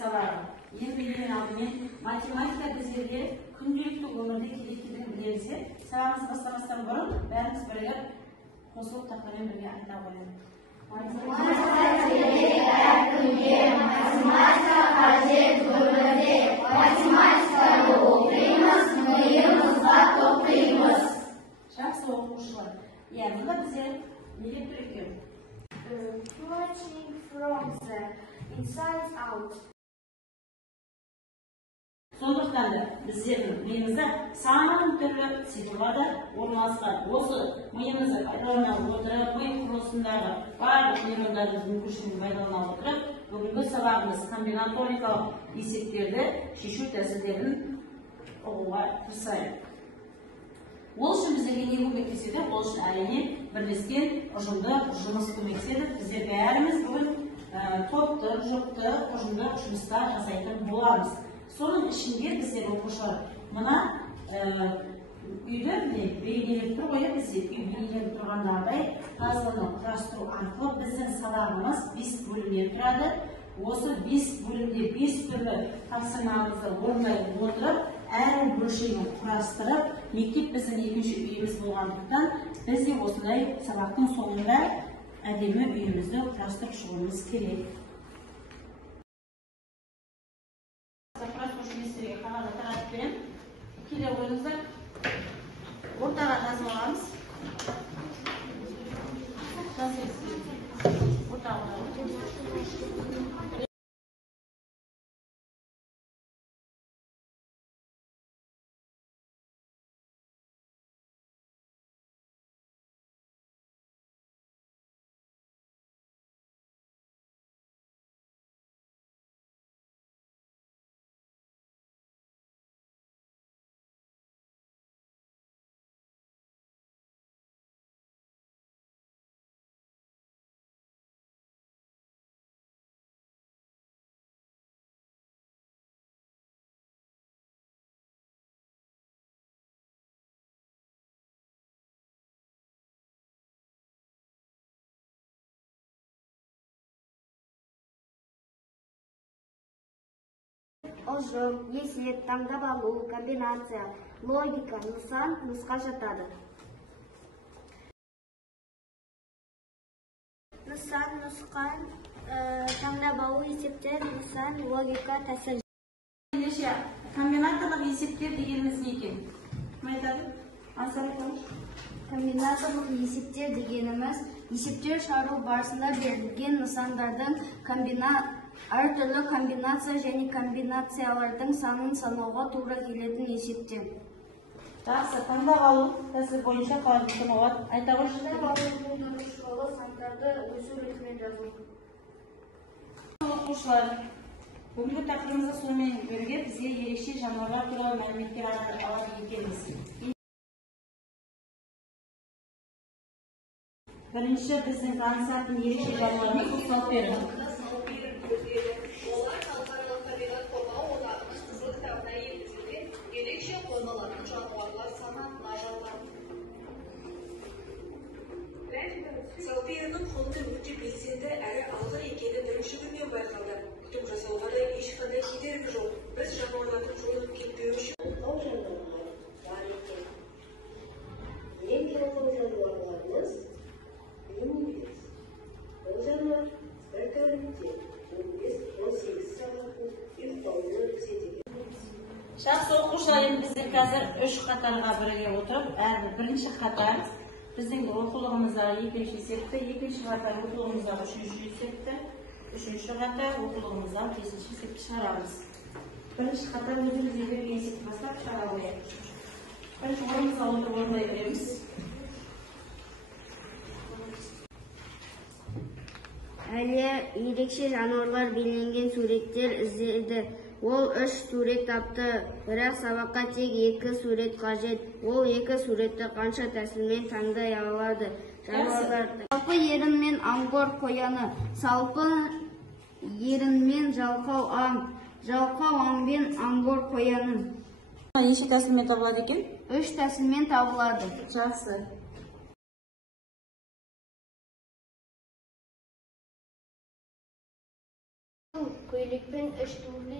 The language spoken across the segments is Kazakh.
Енді ең алдымен математика біздерге күнделікті өмірде керектігін білеміз. Сабағымызды бастамастан бұрын бәріміз бірігіп қосылып тақтамен бірге айта қояйық. Математика керек әр күнге, математика қажет өмірде, математиканы оқимыз, миымызға тоқимыз. Жақсы оқушылар. Мұнда біздер неге тұр екен? Flowing from the inside out. Сондықтан да біздердің миымызда сан түрлі цифрларда орналасқан. Осы миымызды пайдалана отырып, ми құрылысындағы барлық нейрондардың мүмкіншілігін пайдалана отырып, бүгінгі сабағымыз комбинаторикалық есептерді шешу тәсілдерін ұғуға тырысайық. Ол үшін бізге не көмектеседі? Ол үшін әрине бірлескен ұжымдық жұмыс көмектеседі. Біздер бәріміз бүгін топтық, жұптық, ұжымдық жұмыстар жасайтын боламыз. Соның ішінде біздер оқушылар мына үйді бейнелеп тұр ғой, біздер бейнелеп тұрғандағыдай пазлны құрастыру арқылы біздің сабағымыз 5 бөлімнен тұрады. Осы 5 бөлімде 5 түрлі тапсырмамызды орындай отырып, әр бөлшегін құрастырып, мектеп біздің екінші үйіміз болғандықтан, біз де осындай сабақтың соңында әдемі үйімізді құрастырып шығуымыз керек. Қағазды таратып берем. Келе қойыңыздар. Ортаға жазып аламыз. Ұжым, есеп, таңдап алу, комбинация, логика, нысан, нұсқа жатады. Нысан, нұсқа, таңдап алу, есептер, нысан, логика, тәсіл. Комбинаторлық есептер дегеніміз не екен? Кім айтады? Комбинаторлық есептер дегеніміз есептер шығару барысында берілген нысандардың әртүрлі комбинация және комбинациялардың санын санауға тура келетін есептер. Жақсы, таңдап алу тәсіл бойынша қалай болады? Айта қойшы. Сандарды өсу ретімен жазу. Оқушылар, бүгінгі тақырыбымызда сонымен бірге бізге ерекше жануарлар туралы мәліметтер алады екенбіз. Бірінші біздің танысатын ерекше жануарларымыз ұсталып берді. Олар халықаралық табиғат қорғау одағының қызыл кітабына енгізілген ерекше қорғалатын жануарлар санатына жатады. Салперінің қолымен өте белсенді әрі алғыр екені бірінші күннен байқалды. Күтім жасауға да ешқандай кедергі жоқ. Біз жануарлардың жойылып кетпеуі үшін қорғау жануарлар бар екен. Ең жалқау жануарларымыз мүйіз. Бұл жануар бір тәулікте 15-18 сағаттың ұйықтауын өткізеді. Жақсы оқушылар, енді біздер қазір 3 қатарға біріге отырып, әрбір бірінші қатар біздің оқулығымыздағы екінші есепті, екінші қатар оқулығымыздағы үшінші есепті, үшінші қатар оқулығымыздағы бесінші есепті шығарамыз. Бірінші қатар өзімізге берген есепті бастап шығара қояйық. Бірінші орнымызға отырып орындай береміз. Әлия ерекше жануарлар бейнеленген суреттер іздеді. Ол 3 сурет тапты, бірақ сабаққа тек 2 сурет қажет. Ол 2 суретті қанша тәсілмен таңдай алады? Жануарларды. Салпы ерін мен аңғор қояны. Салпы ерін мен жалқау аң. Жалқау аң мен аңғор қояны. Неше тәсілмен табылады екен? 3 тәсілмен табылады. Жақсы. көйлекпен 3 түрлі,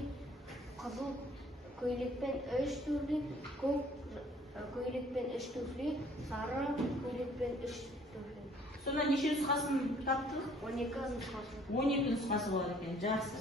қызыл көйлекпен 3 түрлі, көк көйлекпен 3 түрлі, сары көйлекпен 3 түрлі. Сонда неше нұсқасын таптық? 12 нұсқасы. 12 нұсқасы бар екен. Жақсы.